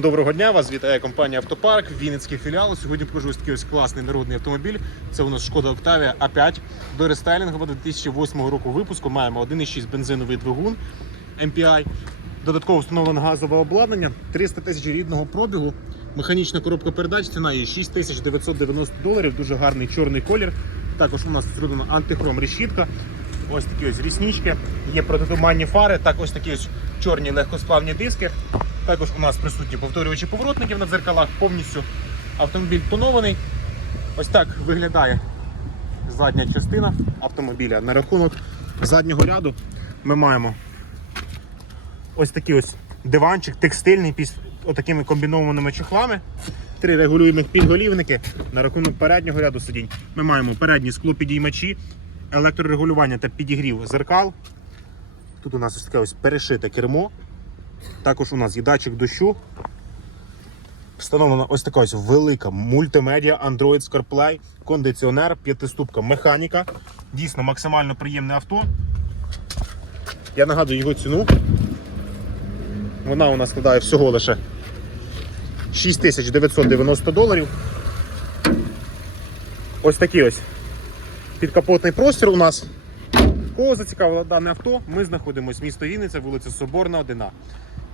Доброго дня, вас вітає компанія Автопарк, Вінницький філіал. Сьогодні покажу ось такий ось класний народний автомобіль. Це у нас Шкода Octavia A5 до рестайлінгу 2008 року випуску. Маємо 1,6 бензиновий двигун MPI. Додатково встановлене газове обладнання, 300 тисяч рідного пробігу, механічна коробка передач, ціна її 6990 доларів, дуже гарний чорний колір. Також у нас зроблена антихром решітка. Ось такі ось ріснички, є протитуманні фари, так ось такі ось чорні легкосплавні диски. Також у нас присутні повторювачі поворотників на дзеркалах, повністю автомобіль тонований. Ось так виглядає задня частина автомобіля. На рахунок заднього ряду ми маємо ось такий ось диванчик текстильний під отакими комбінованими чохлами. Три регулюємих підголівники. На рахунок переднього ряду сидінь ми маємо передні склопідіймачі, електрорегулювання та підігрів зеркал. Тут у нас ось таке ось перешите кермо. Також у нас є датчик дощу. Встановлена ось така ось велика мультимедіа, Android CarPlay, кондиціонер, п'ятиступка механіка. Дійсно максимально приємне авто. Я нагадую його ціну. Вона у нас складає всього лише 6990 доларів. Ось такий ось підкапотний простір у нас. Кого зацікавило дане авто, ми знаходимося місто Вінниця, вулиця Соборна, 1А.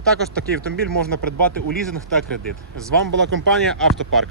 Також такий автомобіль можна придбати у лізинг та кредит. З вами була компанія Автопарк.